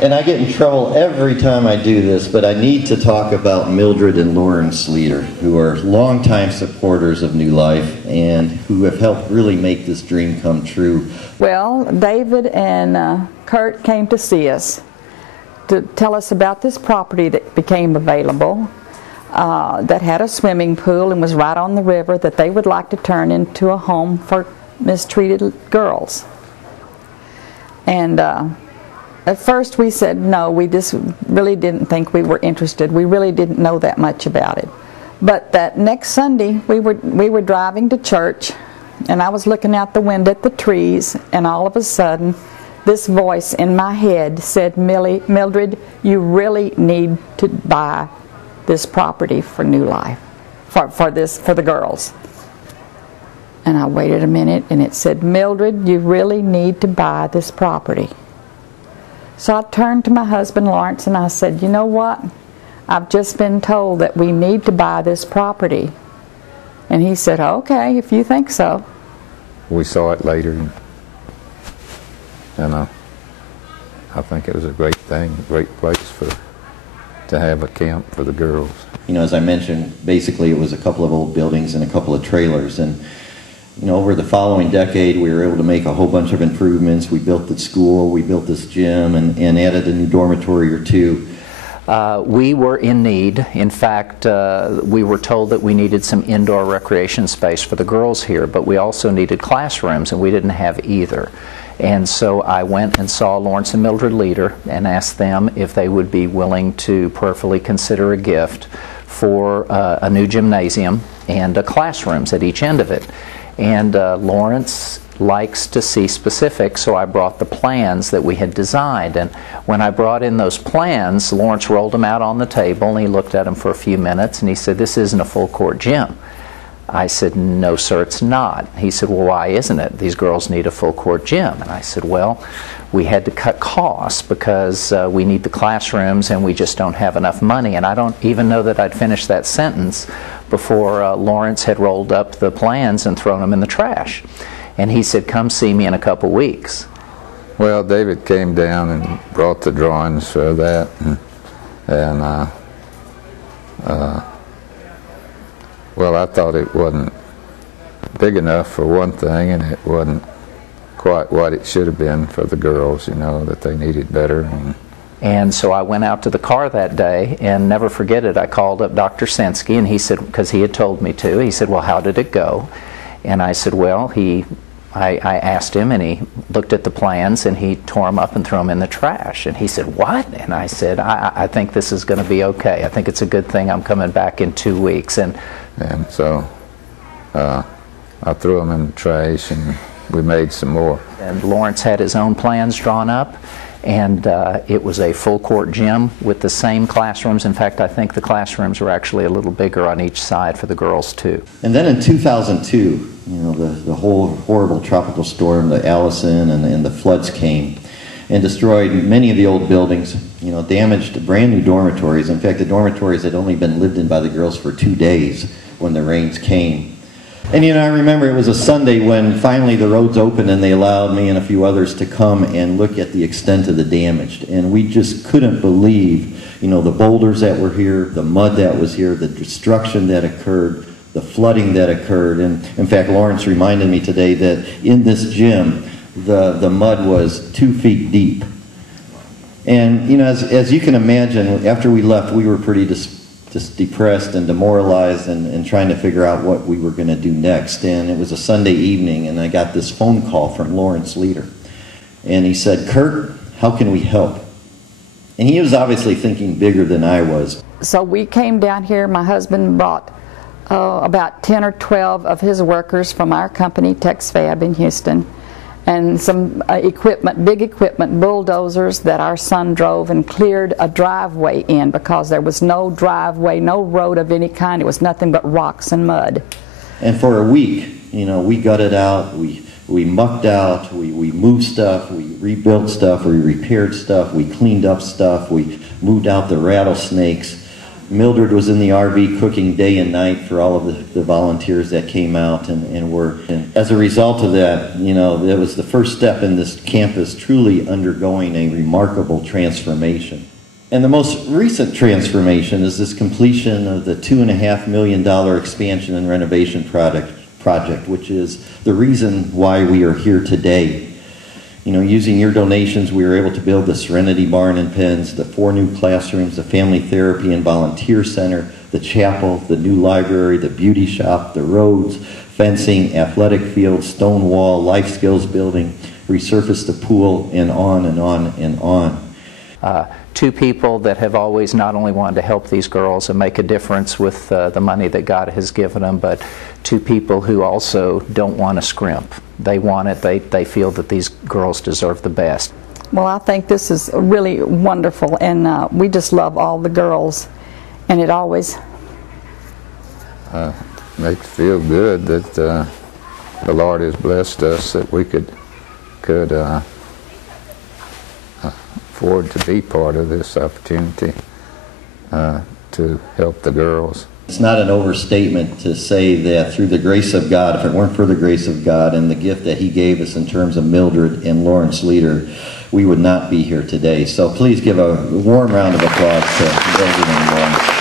And I get in trouble every time I do this, but I need to talk about Mildred and Lawrence Leader, who are longtime supporters of New Life and who have helped really make this dream come true. Well, David and Kurt came to see us to tell us about this property that became available that had a swimming pool and was right on the river that they would like to turn into a home for mistreated girls. And at first we said no, we just really didn't think we were interested. We really didn't know that much about it. But that next Sunday we were driving to church, and I was looking out the window at the trees, and all of a sudden this voice in my head said, Mildred, you really need to buy this property for New Life, for the girls. And I waited a minute, and it said, Mildred, you really need to buy this property. So I turned to my husband, Lawrence, and I said, you know what? I've just been told that we need to buy this property. And he said, okay, if you think so. We saw it later, and I think it was a great thing, a great place to have a camp for the girls. You know, as I mentioned, basically it was a couple of old buildings and a couple of trailers, and you know, over the following decade we were able to make a whole bunch of improvements. We built the school, we built this gym, and added a new dormitory or two. We were in need. In fact, we were told that we needed some indoor recreation space for the girls here, but we also needed classrooms, and we didn't have either. And so I went and saw Lawrence and Mildred Leader and asked them if they would be willing to prayerfully consider a gift for a new gymnasium and classrooms at each end of it. And Lawrence likes to see specifics, so I brought the plans that we had designed. And when I brought in those plans, Lawrence rolled them out on the table, and he looked at them for a few minutes, and he said, this isn't a full court gym. I said, no sir, it's not. He said, well, why isn't it? These girls need a full court gym. And I said, well, we had to cut costs because we need the classrooms and we just don't have enough money. And I don't even know that I'd finished that sentence before Lawrence had rolled up the plans and thrown them in the trash. And he said, come see me in a couple weeks. Well, David came down and brought the drawings for that, and well, I thought it wasn't big enough for one thing, and it wasn't quite what it should have been for the girls, you know, that they needed better. And so I went out to the car that day, and never forget it, I called up Dr. Sensky, and he said, because he had told me to, he said, well, how did it go? And I said, well, I asked him, and he looked at the plans, and he tore them up and threw them in the trash. And he said, what? And I said, I think this is going to be okay. I think it's a good thing I'm coming back in 2 weeks. And so I threw them in the trash, and we made some more. And Lawrence had his own plans drawn up, and it was a full court gym with the same classrooms. In fact, I think the classrooms were actually a little bigger on each side for the girls too. And then in 2002, you know, the whole horrible tropical storm, the Allison and the floods came and destroyed many of the old buildings, you know, damaged brand new dormitories. In fact, the dormitories had only been lived in by the girls for 2 days when the rains came. And you know, I remember it was a Sunday when finally the roads opened and they allowed me and a few others to come and look at the extent of the damage. And we just couldn't believe, you know, the boulders that were here, the mud that was here, the destruction that occurred, the flooding that occurred. And in fact, Lawrence reminded me today that in this gym, the mud was 2 feet deep. And you know, as you can imagine, after we left, we were pretty just depressed and demoralized and trying to figure out what we were going to do next. And it was a Sunday evening, and I got this phone call from Lawrence Leader. And he said, Kurt, how can we help? And he was obviously thinking bigger than I was. So we came down here. My husband brought about 10 or 12 of his workers from our company, TexFab in Houston, and some equipment, big equipment, bulldozers that our son drove and cleared a driveway in because there was no driveway, no road of any kind. It was nothing but rocks and mud. And for a week, you know, we gutted out, we mucked out, we moved stuff, we rebuilt stuff, we repaired stuff, we cleaned up stuff, we moved out the rattlesnakes. Mildred was in the RV cooking day and night for all of the volunteers that came out and worked. And as a result of that, you know, it was the first step in this campus truly undergoing a remarkable transformation. And the most recent transformation is this completion of the $2.5 million expansion and renovation project, which is the reason why we are here today. You know, using your donations, we were able to build the Serenity Barn and Pens, the 4 new classrooms, the Family Therapy and Volunteer Center, the chapel, the new library, the beauty shop, the roads, fencing, athletic fields, stone wall, life skills building, resurface the pool, and on and on and on. 2 people that have always not only wanted to help these girls and make a difference with the money that God has given them, but 2 people who also don't want to scrimp. They want it. They feel that these girls deserve the best. Well, I think this is really wonderful, and we just love all the girls, and it always Makes it feel good that the Lord has blessed us that we could afford to be part of this opportunity to help the girls. It's not an overstatement to say that through the grace of God, if it weren't for the grace of God and the gift that He gave us in terms of Mildred and Lawrence Leader, we would not be here today. So please give a warm round of applause to Mildred and Lawrence.